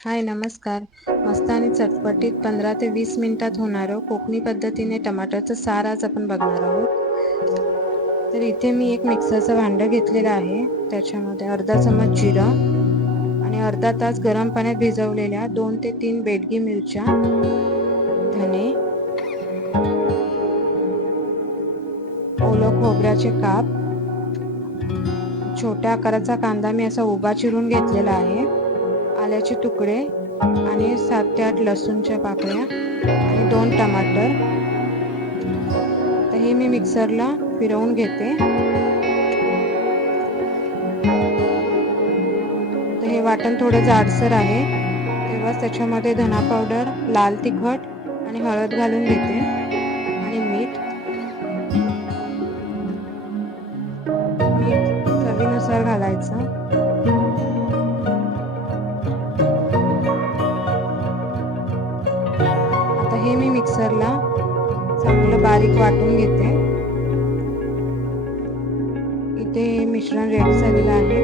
हाय नमस्कार. मस्त आणि चटपटीत 15 ते 20 मिनिटात होणारं कोकणी पद्धतीने टमाटरचं सार आज आपण बघणार आहोत. तर इथे मी एक मिक्सरचं भांडं घेतलेलं आहे. त्याच्यामध्ये अर्धा चमच जिरं आणि अर्धा तास गरम पाण्यात भिजवलेल्या 2 ते 3 बेडगी मिरच्या, धने, ओलं खोबऱ्याचे काप, छोट्या आकाराचा कांदा मी असा उभा चिरून घेतलेला आहे, आल्याचे तुकडे आणि 7 ते 8 लसूणच्या पाकळ्या आणि 2 टमाटर. तर हे मी मिक्सरला फिरवून घेते. तर हे वाटण थोडं जाडसर आहे, तेव्हाच त्याच्यामध्ये धना पावडर, लाल तिखट आणि हळद घालून घेते आणि मीठ चवीनुसार घालायचं. आता हे मी मिक्सरला चांगलं बारीक वाटून घेते. इथे मिश्रण रेडी झालेलं आहे.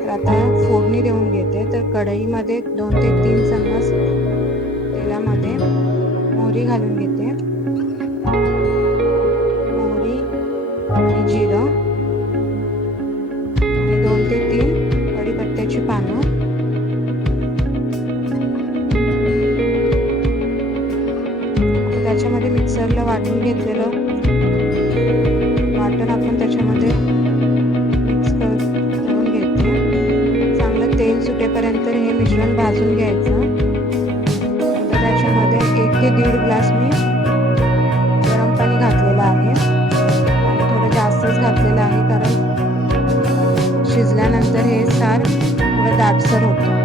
तर आता फोडणी देऊन घेते. तर कढईमध्ये 2 ते 3 चम्मच तेलामध्ये मोहरी घालून घेते. मोहरी आणि जिरं आणि 2 ते 3 कढीपत्त्याची पानं. आता त्याच्यामध्ये मिक्सरला वाटून घेतलेलं वाटण आपण त्याच्यामध्ये मिक्स करून घेते. चांगलं तेल सुटेपर्यंत हे मिश्रण भाजून घ्यायचं. तर त्याच्यामध्ये 1 ते 1.5 ग्लास मी गरम पाणी घातलेलं आहे. पाणी थोडं जास्तच घातलेलं आहे, कारण शिजल्यानंतर हे सार थोडं दाटसर होतं.